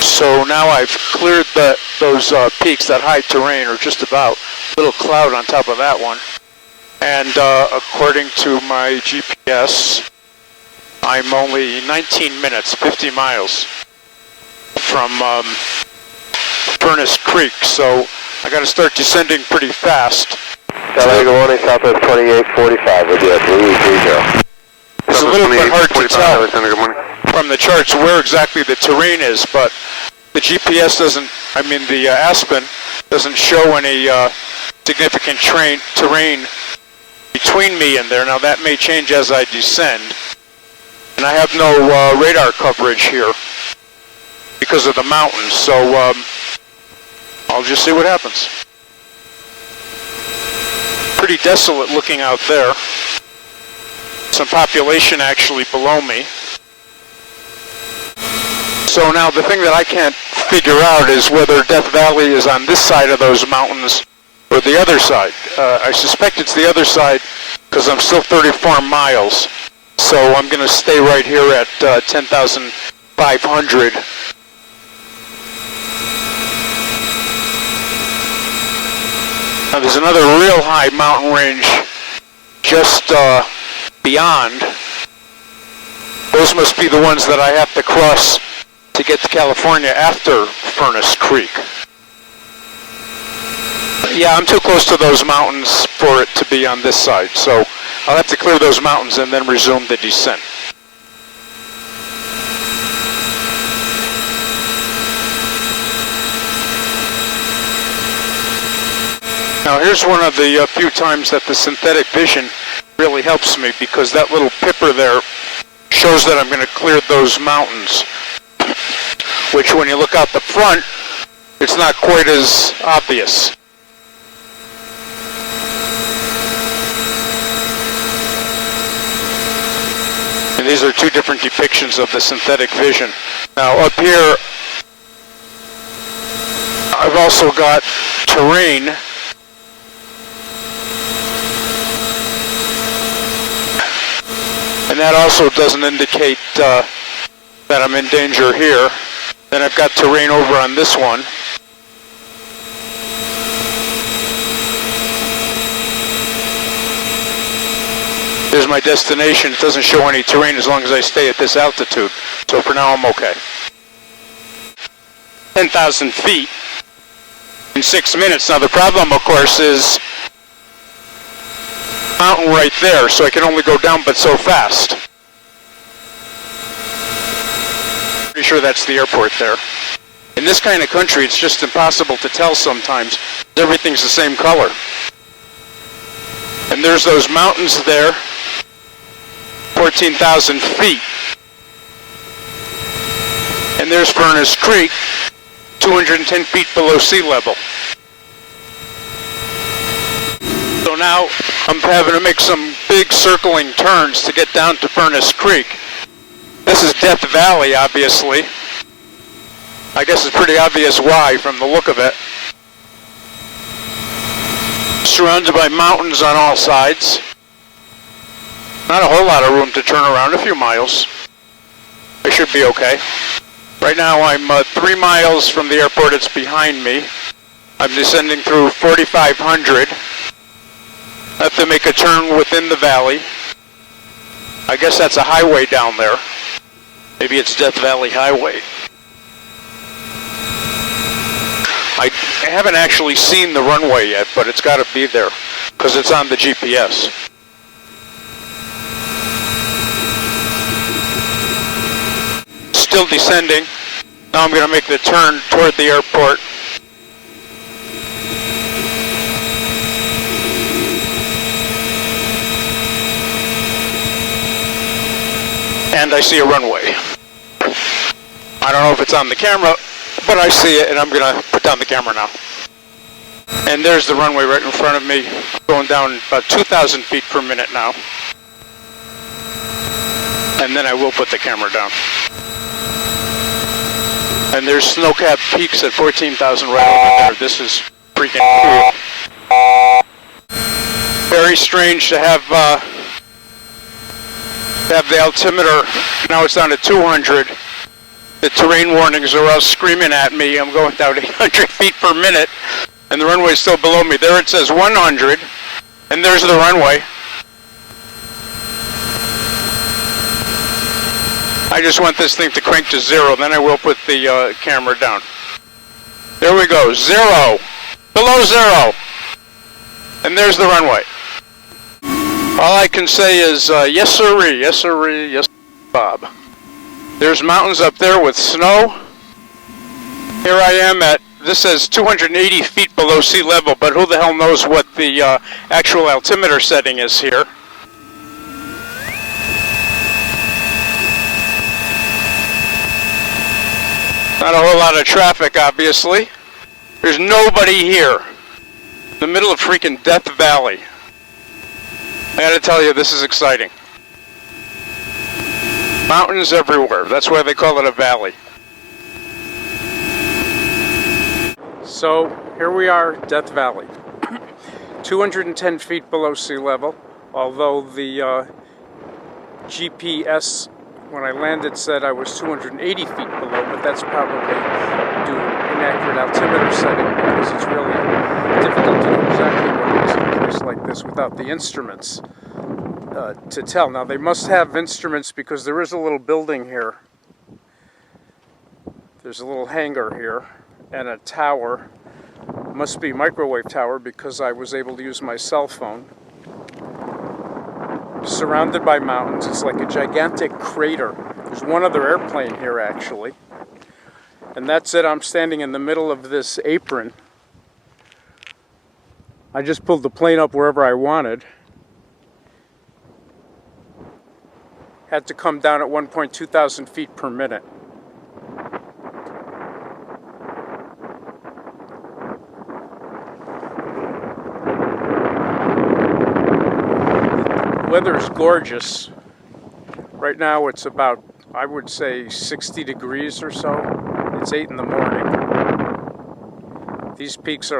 So now I've cleared those peaks, that high terrain, or just about. Little cloud on top of that one. And according to my GPS, I'm only 19 minutes, 50 miles from Furnace Creek, so I got to start descending pretty fast. LA, good morning, Southwest 2845 with you at 330. It's a little bit hard to tell from the charts where exactly the terrain is, but the GPS doesn't, the Aspen doesn't show any significant terrain between me and there. Now that may change as I descend. And I have no radar coverage here because of the mountains, so I'll just see what happens. Pretty desolate looking out there. Some population actually below me. So now the thing that I can't figure out is whether Death Valley is on this side of those mountains or the other side. I suspect it's the other side because I'm still 34 miles. So I'm going to stay right here at 10,500. Now there's another real high mountain range just beyond. Those must be the ones that I have to cross to get to California after Furnace Creek. Yeah, I'm too close to those mountains for it to be on this side, so I'll have to clear those mountains and then resume the descent. Now here's one of the few times that the synthetic vision really helps me, because that little pipper there shows that I'm going to clear those mountains, which when you look out the front, it's not quite as obvious. And these are two different depictions of the synthetic vision. Now up here, I've also got terrain. And that also doesn't indicate that I'm in danger here. Then I've got terrain over on this one. There's my destination. It doesn't show any terrain as long as I stay at this altitude. So for now, I'm okay. 10,000 feet in 6 minutes. Now the problem, of course, is mountain right there, so I can only go down but so fast. Pretty sure that's the airport there. In this kind of country, it's just impossible to tell sometimes. Everything's the same color. And there's those mountains there, 14,000 feet. And there's Furnace Creek, 210 feet below sea level. So now I'm having to make some big circling turns to get down to Furnace Creek. This is Death Valley, obviously. I guess it's pretty obvious why from the look of it. Surrounded by mountains on all sides. Not a whole lot of room to turn around, a few miles. I should be okay. Right now I'm 3 miles from the airport. It's behind me. I'm descending through 4,500. I have to make a turn within the valley. I guess that's a highway down there. Maybe it's Death Valley Highway. I haven't actually seen the runway yet, but it's got to be there because it's on the GPS. Still descending. Now I'm going to make the turn toward the airport. And I see a runway. I don't know if it's on the camera, but I see it, and I'm going to put down the camera now. And there's the runway right in front of me, going down about 2,000 feet per minute now. And then I will put the camera down. And there's snow-capped peaks at 14,000 right over there. This is freaking cool. Very strange to have the altimeter, now it's down to 200, The terrain warnings are all screaming at me. I'm going down 800 feet per minute, and the runway is still below me. There it says 100, and there's the runway. I just want this thing to crank to 0, then I will put the camera down. There we go, 0, below 0, and there's the runway. All I can say is, yes sirree, yes sirree, yes Bob. There's mountains up there with snow. Here I am at, this says 280 feet below sea level, but who the hell knows what the actual altimeter setting is here. Not a whole lot of traffic, obviously. There's nobody here. In the middle of freaking Death Valley. I gotta tell you, this is exciting. Mountains everywhere. That's why they call it a valley. So, here we are, Death Valley. 210 feet below sea level, although the GPS, when I landed, said I was 280 feet below, but that's probably due to inaccurate altimeter setting, because it's really difficult to know exactly what it is in a place like this without the instruments to tell. Now, they must have instruments because there is a little building here. There's a little hangar here and a tower. Must be microwave tower because I was able to use my cell phone. Surrounded by mountains. It's like a gigantic crater. There's one other airplane here, actually. And that's it. I'm standing in the middle of this apron. I just pulled the plane up wherever I wanted. Had to come down at 1,200 feet per minute. The weather is gorgeous. Right now it's about, I would say, 60 degrees or so. It's 8 in the morning. These peaks are